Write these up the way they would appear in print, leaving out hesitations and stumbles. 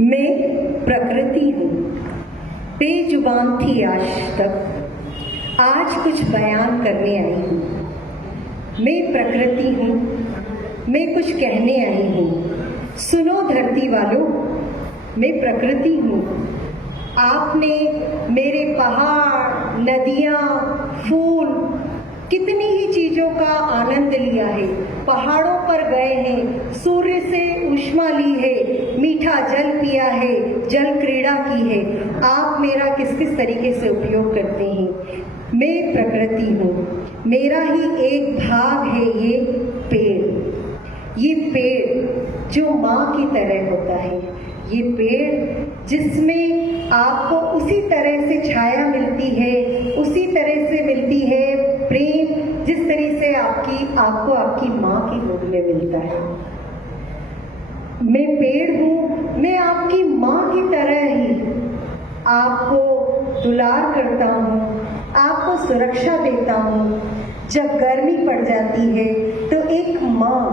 मैं प्रकृति हूँ, बेजुबान थी आज तक, आज कुछ बयान करने आई हूँ। मैं प्रकृति हूँ, मैं कुछ कहने आई हूँ। सुनो धरती वालों, मैं प्रकृति हूँ। आपने मेरे पहाड़, नदियाँ, फूल, कितनी ही चीजों का आनंद लिया है। पहाड़ों पर गए हैं, सूर्य से ऊष्मा ली है, मीठा जल पिया है, जल क्रीड़ा की है। आप मेरा किस किस तरीके से उपयोग करते हैं। मैं प्रकृति हूँ, मेरा ही एक भाग है ये पेड़। ये पेड़ जो माँ की तरह होता है, ये पेड़ जिसमें आपको उसी तरह से छाया मिलती है, उसी तरह से मिलती है प्रेम, जिस तरह से आपको आपकी माँ की गोद में मिलता है। मैं पेड़ हूँ, मैं आपकी माँ की तरह ही आपको दुलार करता हूँ, आपको सुरक्षा देता हूँ। जब गर्मी पड़ जाती है तो एक माँ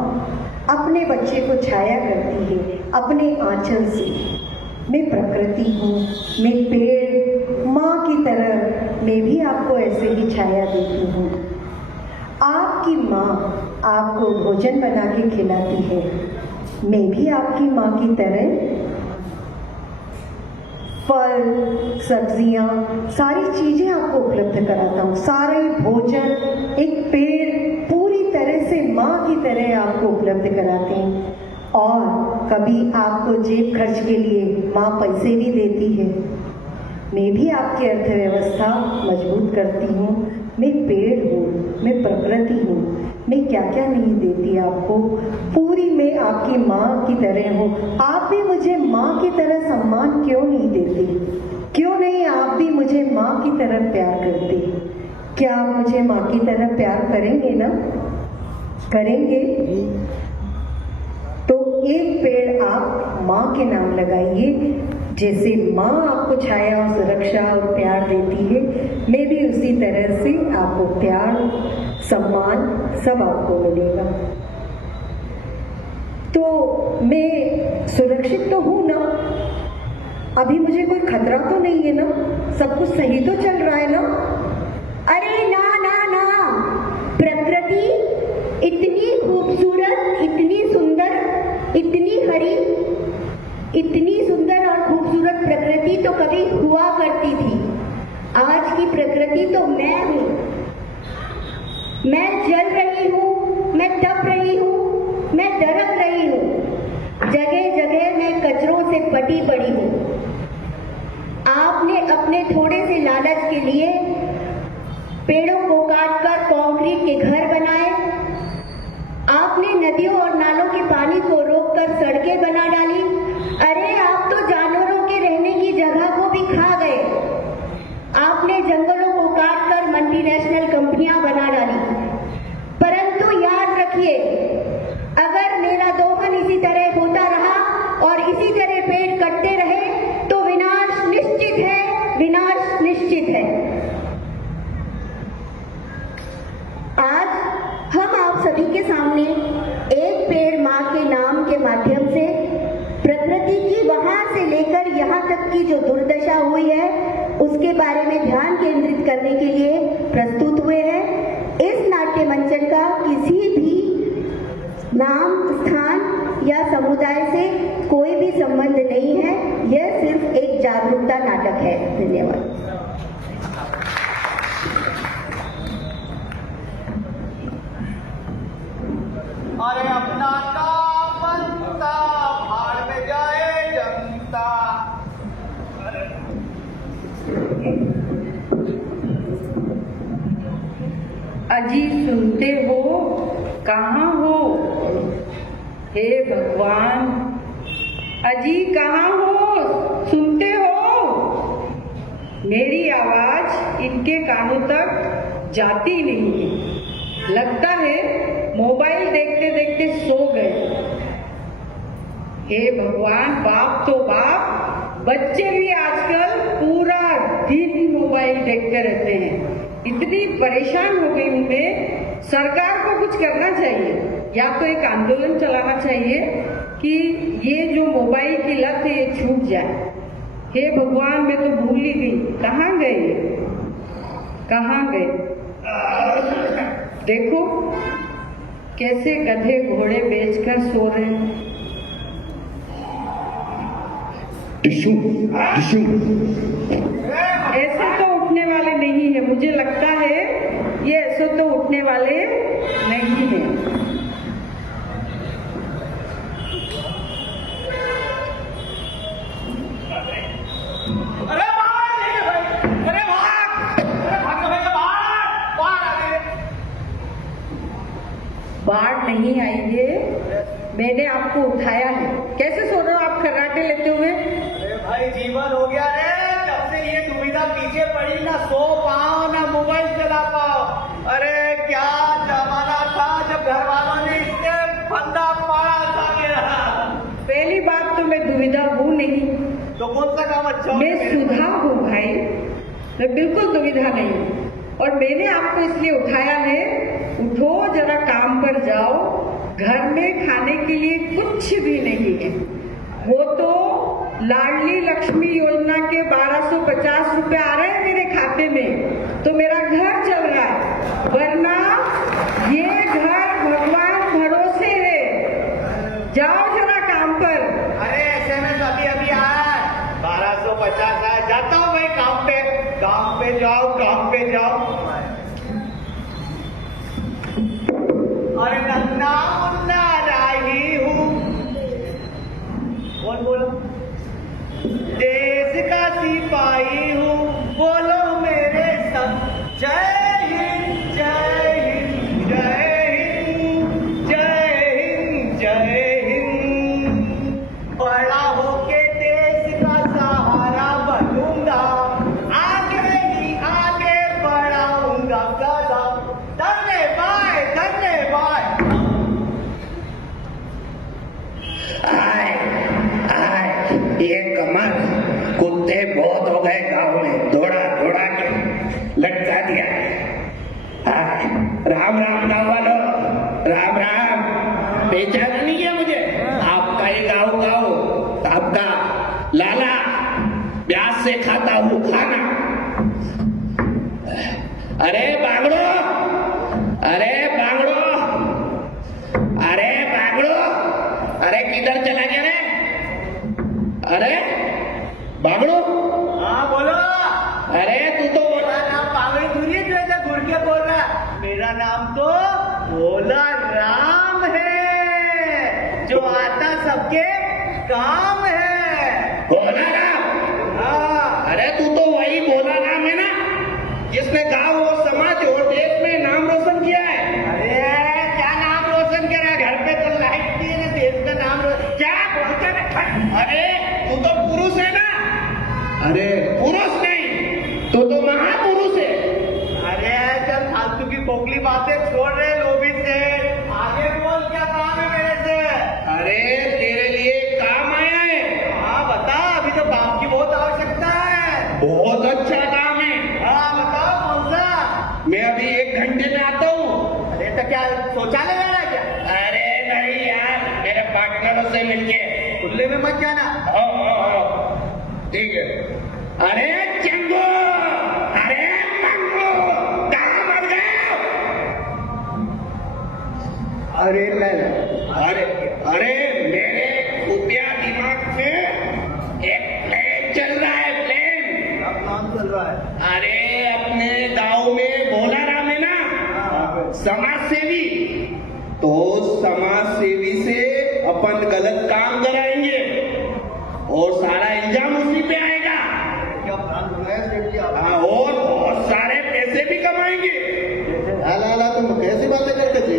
अपने बच्चे को छाया करती है अपने आंचल से। मैं प्रकृति हूँ, मैं पेड़, माँ की तरह मैं भी आपको ऐसे ही छाया देती हूँ। आपकी माँ आपको भोजन बना के खिलाती है, मैं भी आपकी माँ की तरह फल, सब्जियाँ, सारी चीजें आपको उपलब्ध कराता हूँ। सारे भोजन एक पेड़ पूरी तरह से माँ की तरह आपको उपलब्ध कराते हैं। और कभी आपको जेब खर्च के लिए माँ पैसे भी देती है। मैं भी आपकी अर्थव्यवस्था मजबूत करती हूँ। मैं पेड़ हूँ, मैं प्रकृति हूँ, मैं क्या क्या नहीं देती आपको, पूरी मैं आपकी माँ की तरह हूँ। आप भी मुझे माँ की तरह सम्मान क्यों नहीं देते? क्यों नहीं आप भी मुझे माँ की तरह प्यार करते? क्या आप मुझे माँ की तरह प्यार करेंगे ना? करेंगे? तो एक पेड़ आप माँ के नाम लगाइए। जैसे माँ आपको छाया और सुरक्षा और प्यार देती है, मैं भी उसी तरह से आपको प्यार, सम्मान सब आपको मिलेगा। तो मैं सुरक्षित तो हूँ ना? अभी मुझे कोई खतरा तो नहीं है ना? सब कुछ सही तो चल रहा है ना? अरे ना ना ना, प्रकृति इतनी खूबसूरत, इतनी सुंदर, इतनी हरी, इतनी सुंदर और खूबसूरत प्रकृति तो कभी हुआ करती थी। आज की प्रकृति तो मैं हूँ। मैं जल रही हूँ, मैं तप रही हूँ, मैं दरक रही हूँ। जगह जगह मैं कचरों से पटी पड़ी हूँ। आपने अपने थोड़े से लालच के लिए पेड़ों को काटकर कंक्रीट के घर बनाए। आपने नदियों और नालों के पानी को रोककर सड़कें बना डाली। अरे आप तो जानवरों के रहने की जगह को भी खा गए। आपने जंगलों को काटकर मल्टीनेशनल कंपनियां बना डाली। परंतु याद रखिए, अगर मेरा दोहन इसी तरह होता रहा और इसी तरह पेड़ कटते रहे तो विनाश निश्चित है, विनाश निश्चित है। आज हम आप सभी के सामने एक पेड़ माँ के नाम के माध्यम से प्रकृति की वहां से लेकर यहाँ तक की जो दुर्दशा हुई है उसके बारे में ध्यान केंद्रित करने के लिए प्रस्तुत हुए हैं। इस नाट्य मंचन का किसी भी नाम, स्थान या समुदाय से कोई भी संबंध नहीं है। यह सिर्फ एक जागरूकता नाटक है। धन्यवाद। अरे अपना काम बनता, भाड़ में जाए जनता। अजी सुनते हो, कहाँ हो? हे भगवान, अजी कहाँ हो? सुनते हो? मेरी आवाज इनके कानों तक जाती नहीं है। लगता है मोबाइल देखते देखते सो गए। हे भगवान, बाप तो बाप, बच्चे भी आजकल पूरा दिन मोबाइल देखते रहते हैं। इतनी परेशान हो गई हूँ मैं। सरकार को कुछ करना चाहिए। या तो एक आंदोलन चलाना चाहिए कि ये जो मोबाइल की लत है ये छूट जाए। हे भगवान, मैं तो भूल ही गई, कहाँ गए कहाँ गए। देखो कैसे गधे घोड़े बेचकर सो रहे हैं। टिशू टिशू ऐसे तो उठने वाले नहीं है, मुझे लगता है ये ऐसे तो उठने वाले नहीं है। अरे भाग ले भाई, अरे भाग, अरे भाग भाई, भाग, बाहर आ गए। बाढ़ नहीं आई है, मैंने आपको उठाया है। कैसे सो रहे हो आप खर्राटे लेते हुए? अरे भाई जीवन हो गया रे, जब से ये दुविधा पीछे पड़ी, ना सो पाओ ना मोबाइल चला पाओ। अरे क्या जमाना था जब घर वालों ने इसके फंदा पाड़ा था मेरा। पहली बात तो मैं दुविधा हूँ नहीं, तो कौन सा काम अच्छा हो? मैं सुधा हूँ भाई, मैं बिल्कुल दुविधा नहीं हूँ। और मैंने आपको इसलिए उठाया है, उठो जरा काम पर जाओ। घर में खाने के लिए कुछ भी नहीं है। वो तो लाडली लक्ष्मी योजना के 1250 रुपए आ रहे हैं मेरे खाते में, तो मेरा घर चल रहा है, वरना ये घर भगवान भरोसे है। जाओ जरा काम पर। अरे SMS अभी अभी आया, 1250 आया, जाता हूँ भाई काम पे जाओ, काम पे जाओ। अरे नन्ना मुन्ना राही हूँ, बोलो देश का सिपाही हूँ, बोलो मेरे संग जय हिंद जय हिंद जय हिंद जय हिंद जय हिंद। बड़ा होके देश का सहारा बनूंगा, आगे ही आगे बढ़ाऊंगा कदम। धन्यवाद धन्यवाद। ये कमर कुत्ते बहुत हो गए गांव में, दौड़ा दौड़ा के लटका दिया। राम राम गाँव वालों, राम राम। पहचाना नहीं किया मुझे? आपका ही गाँव आपका लाला प्याज से खाता हूँ खाना। अरे बांगड़ो, अरे बांगड़ो, अरे बांगड़ो, अरे किधर चला गया रे? अरे बांगड़ो, हाँ बोलो। अरे तू तो मेरा नाम पागल थोड़ी है जो ऐसा घुर के बोल रहा है। मेरा नाम तो भोला राम है, जो आता सबके काम है। भोला राम? हाँ। अरे तू तो वही भोला राम है ना, जिसने गांव और समाज और देश में नाम रोशन किया है। अरे क्या नाम रोशन करा? घर पे तो लाइट भी है ना, देश का नाम रोशन क्या बोलते हैं? अरे तू तो पुरुष है ना? अरे पुरुष नहीं, तू तो महापुरुष है। अरे चल फालतू की खोखली बातें छोड़ रहे लोभी से, आगे बोल क्या काम है मेरे से? अरे तेरे लिए काम आया है। हाँ बता, अभी तो काम की बहुत आवश्यकता है। बहुत अच्छा काम है। हाँ बताओ कौन सा? मैं अभी 1 घंटे में आता हूँ। अरे तो क्या शौचालय जा रहा है क्या? अरे नहीं यार, मेरे पार्टनरों से मिलके। खुले में मत जाना। ठीक है। अरे चंगू, अरे मंगू, कहाँ मर गए? अरे अरे मेरे खुफिया दिमाग में एक प्लेन चल रहा है, प्लेन। काम चल रहा है। अरे अपने गांव में भोला राम है ना, समाज सेवी, तो समाज सेवी से अपन गलत काम कराएंगे और सारा इल्जाम उसी पे आएगा। क्या प्लान बनाया सेठ जी आप? हाँ, और बहुत सारे पैसे भी कमाएंगे। लाला तुम कैसी बातें करते थे?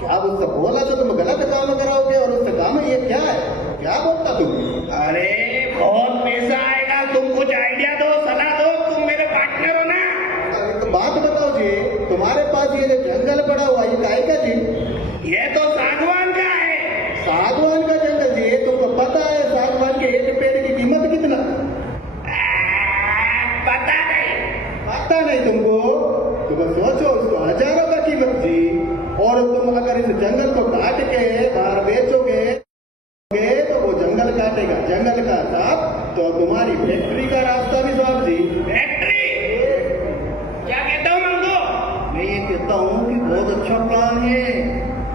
क्या उससे बोला तो तुम गलत काम कराओगे और उससे काम ये क्या है? क्या बोलता तुम? अरे बहुत पैसा आएगा, तुम कुछ आइडिया दो, सलाह दो, तुम मेरे पार्टनर हो ना। एक बात बताओ जी, तुम्हारे पास ये जो जंगल पड़ा हुआ ये काय का जी? ये तो सागवान का है। सागवान का जंगल जी, तुमको पता है सागवान के एक पेड़ की कीमत कितना? पता नहीं। पता नहीं तुमको? तुम सोचो उसको हजारों का कीमत जी, और तुम अगर इस जंगल को तो तुम्हारी फैक्ट्री का रास्ता भी साफ जी। फैक्ट्री क्या कहता हूँ मंगो? मैं ये कहता हूँ कि बहुत अच्छा प्लान है,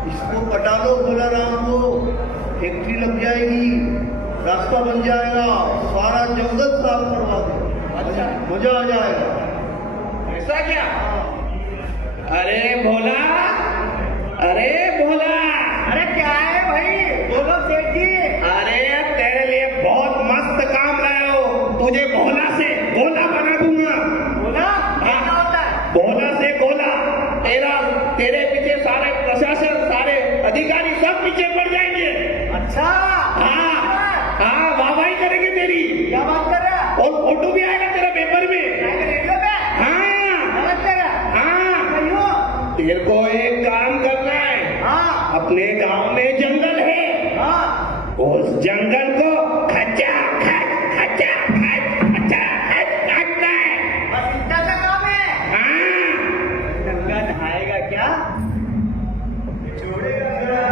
इसको पटा लो भोलाराम को, फैक्ट्री लग जाएगी, रास्ता बन जाएगा, सारा जंगल साफ करवा दो। अच्छा मजा आ जाएगा। ऐसा क्या? अरे भोला, अरे भोला, अरे क्या है भाई, बोलो सेठ जी। अरे तेरे लिए बहुत मस्त काम लाया हो, तुझे भोला से गोला बना दूंगा। बोला क्या होता है? भोला से गोला, तेरे पीछे सारे प्रशासन, सारे अधिकारी सब पीछे पड़ जाएंगे। अच्छा हाँ, वाहवाही करेंगे तेरी, क्या बात कर रहा है? और फोटो भी आएगा तेरा पेपर में। रेडियो पे हाँ बात कर रहा हाँ, है? तेरे को एक काम करना है। हाँ अपने गांव में जंगल है, हाँ उस जंगल को खचा खच काटना है। बस इतना सा काम है। हाँ, गंगा नहाएगा क्या?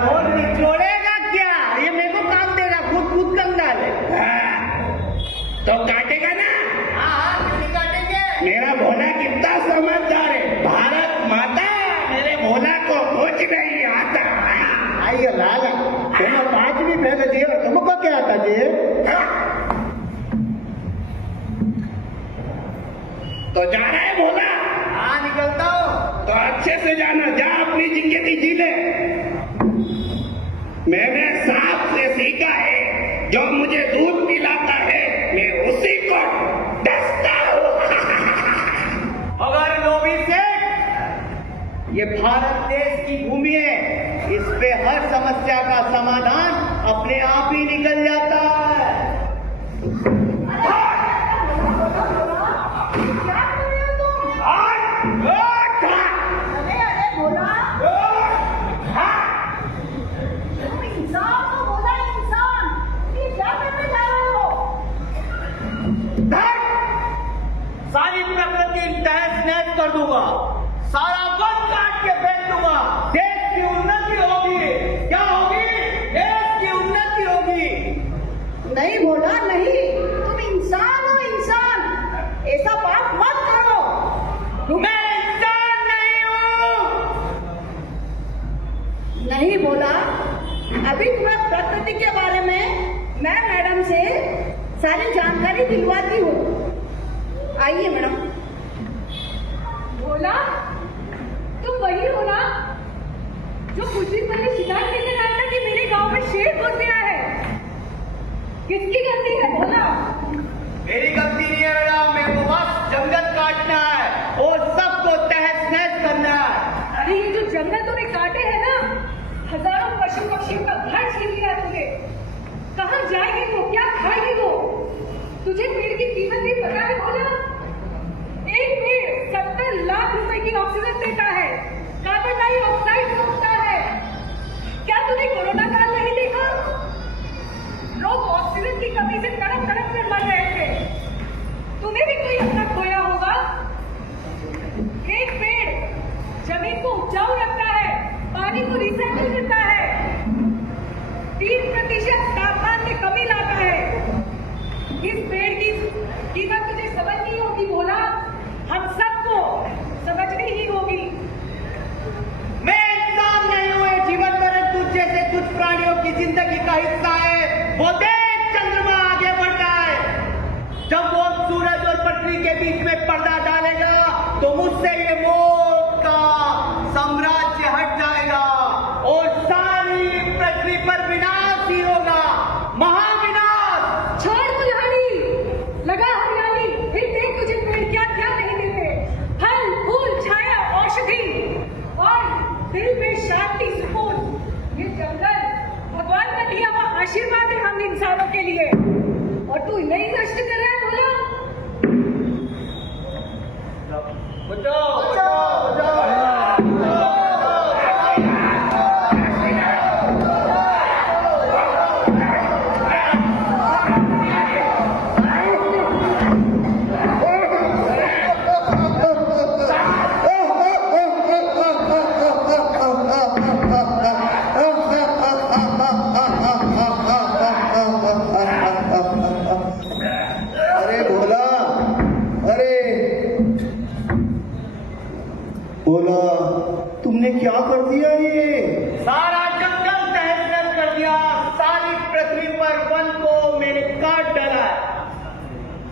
और निचोड़ेगा क्या? ये मेरे को काम देगा, खुद गंगा ले। तो काटेगा ना? हाँ क्यों नहीं काटेंगे? मेरा भोला कितना समझदार है। भारत माता मेरे भोला को कुछ नहीं आता। आइए लाला, तुम्हें 5वीं फेल जी और तुमको क्या आता जी? तो जा रहा है भोला? हाँ निकलता हूँ। तो अच्छे से जाना, जा अपनी जिंदगी जी ले। मैंने सांप से सीखा है, जो मुझे दूध पिलाता है मैं उसी को डसता हूँ। मगर लोभी सेठ, ये भारत देश की भूमि है, इस पे हर समस्या का समाधान अपने आप ही निकल जाता है। सारी प्रकृति तहस नहस कर दूंगा, सारा वन काट के फेंक दूंगा। देश की उन्नति होगी। क्या होगी? देश की उन्नति होगी। नहीं भोला नहीं, तुम इंसान हो इंसान, ऐसा बात मत करो। मैं इंसान नहीं हूँ। नहीं भोला, अभी तुम्हें प्रकृति के बारे में मैं मैडम से सारी जानकारी दिलवाती हूँ। आइए मैडम। भोला, तुम वही हो ना जो कुछ दिन पहले शिकायत लेकर आया था कि मेरे गांव में शेर घुस गया है? किसकी गलती है भोला? मेरी गलती नहीं है मैडम, मेरे को बस जंगल काटना है और सबको तहस नहस करना है। अरे ये जो जंगल तूने काटे हैं ना, हजारों पशु पक्षियों का घर छीन लिया तुझे। कहाँ जाएगी वो, क्या खाएगी वो? तुझे पेड़ की कीमत भी पता है भोला? एक पेड़ 70 लाख रुपए की ऑक्सीजन देता है, कार्बन डाइऑक्साइड रोकता है। क्या तूने कोरोना काल नहीं देखा? लोग ऑक्सीजन की कमी से तड़प तड़प कर मर रहे थे। तूने भी कोई अपना खोया होगा। एक पेड़ जमीन को उपजाऊ रखता है, पानी को रिसाइकिल करता है, 3% तापमान में कमी लाता है। इस पेड़ की कीमत तुझे समझनी होगी भोला, हम सबको समझनी ही होगी। मैं इंसान नहीं हूँ, ये जीवन मरण तुझ जैसे कुछ प्राणियों की जिंदगी का हिस्सा है। वो देख चंद्रमा आगे बढ़ता है, जब वो सूरज और पृथ्वी के बीच में पर्दा डालेगा तो मुझसे ये मौत का साम्राज्य हट जाएगा और सारी पृथ्वी पर विनाश ही होगा, महाविनाश। छोड़ कुल्हाड़ी, लगा हरियाली, फिर देख तुझे पेड़ क्या क्या नहीं देते। फल फूल छाया औषधि और दिल में शांति सुकून। ये जंगल भगवान का दिया हुआ आशीर्वाद है हम इंसानों के लिए, और तू नहीं नष्ट कर रहा है भोला। बचाओ बचाओ बचाओ।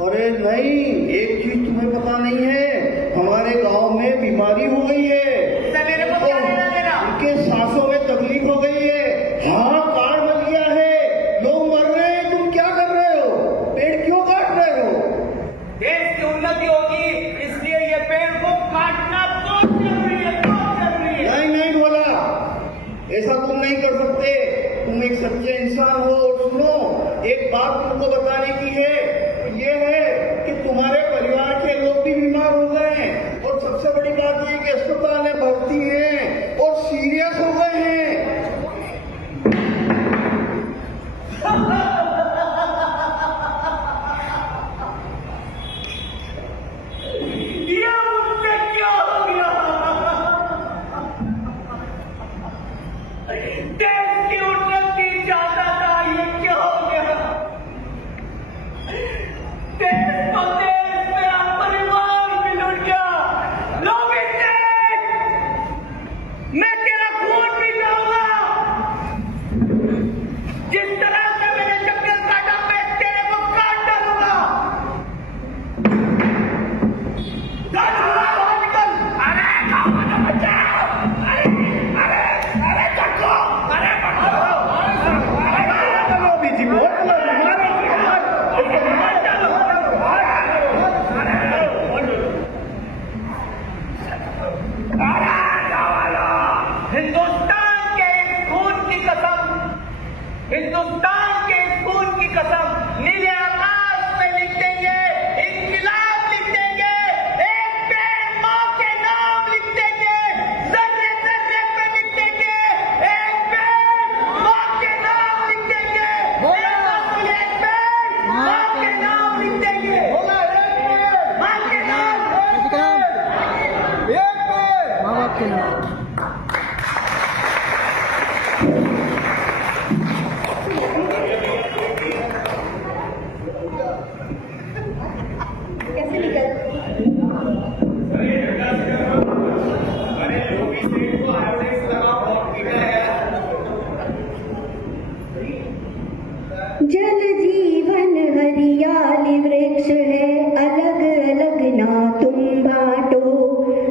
अरे नहीं, एक चीज तुम्हें पता नहीं है, हमारे गांव में बीमारी हो गई है। इससे मेरे को क्या लेना देना? उनके सांसों में तकलीफ हो गई है, हाहाकार मच गया है, लोग मर रहे हैं, तुम क्या कर रहे हो? पेड़ क्यों काट रहे हो? देश की उन्नति होगी, इसलिए ये पेड़ को काटना बहुत जरूरी है, बहुत जरूरी है। नहीं नहीं बोला, ऐसा तुम नहीं कर सकते, तुम एक सच्चे इंसान हो। और सुनो, एक बात तुमको बताने की है, ये है कि तुम्हारे परिवार के लोग भी बीमार हो गए हैं, और सबसे बड़ी बात ये कि अस्पताल में भर्ती हैं और सीरियस हो गए हैं। ये मुझसे क्या हो गया? देश की उन्नति चाहता था, ये क्या हो गया? देश को देश मेरा परिवार भी लुट गया। लोग मैं तेरा खून भी जाऊंगा। जिस तरह से मैंने जंगल काटा, मैं तेरे को काट डालूंगा। अरे बचाओ! अरे चक्को! अरे हिंदुस्तान के इस खून की कसम, हिंदुस्तान के इस खून की कसम, नीले आकाश में लिख देंगे, इनकलाब लिख देंगे, एक पेड़ मां के नाम लिख देंगे, जर्रे जर्रे पे लिख देंगे, एक पेड़ मां के नाम लिख देंगे, एक पेड़ मां के नाम लिख देंगे, मां के नाम, एक पेड़ मां बाप के नाम। कैसे निकल? जल जीवन हरियाली वृक्ष है, अलग अलग ना तुम बांटो।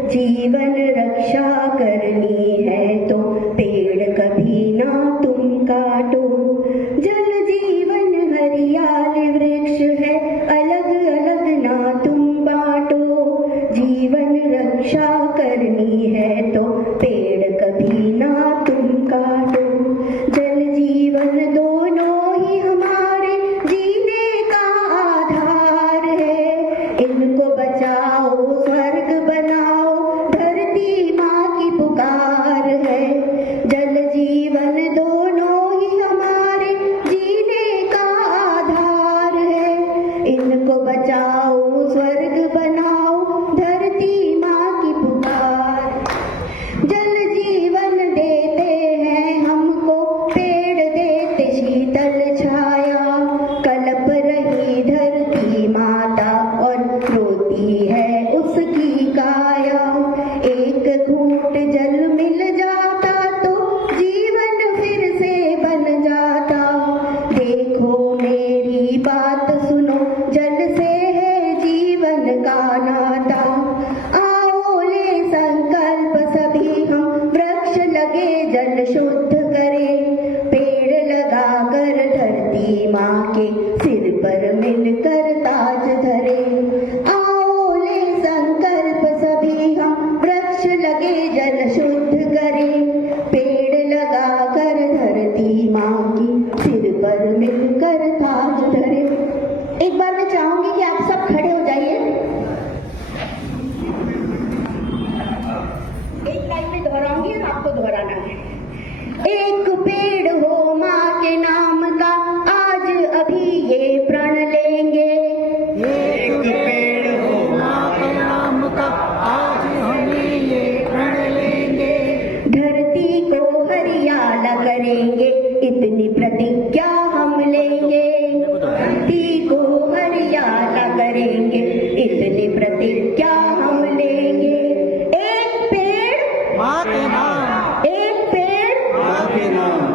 जीवन रक्षा करनी है तो पेड़ कभी ना तुम काटो। जल जीवन हरियाली वृक्ष है, अलग अलग ना तुम बांटो। जीवन रक्षा करनी है तो पेड़ कभी ना तुम काटो। जल जीवन दोनों ही हमारे जीने का आधार है, इनको बचाओ स्वर्ग बनाओ, धरती माँ की पुकार है। जल जीवन दोनों ही हमारे जीने का आधार है, इनको बचाओ स्वर्ग बनाओ, धरती माँ की पुकार। जल जीवन देते हैं हमको, पेड़ देते शीतल छाया। कलप रही धरती माता और रोती है उसकी काया। एक घूंट जल मिल जाता तो जीवन फिर से बन जाता। देखो मेरी बात सुनो, जल से है जीवन का नाता। आओ ले संकल्प सभी हम, वृक्ष लगे जल शुद्ध करें। पेड़ लगाकर धरती माँ के सिर पर मिलकर ताज धरें। आओ ले संकल्प सभी हम, वृक्ष लगे जल शुद्ध करें। पेड़ लगाकर धरती माँ की सिर पर मिलकर ताज धरें। एक बार मैं चाहूंगी कि आप सब खड़े हो जाइए। एक लाइन में दोहराऊंगी और आपको दोहराना है। एक पेड़ हो माँ के नाम का, आज अभी ये प्रण लेंगे। एक पेड़ हो माँ के नाम का, आज हम ये प्रण लेंगे। धरती को हरियाला करेंगे, इतनी प्रतिज्ञा हम लेंगे। धरती को हरियाला करेंगे, इतनी प्रतिज्ञा हम लेंगे। एक पेड़ माँ के नाम, एक पेड़ माँ के नाम।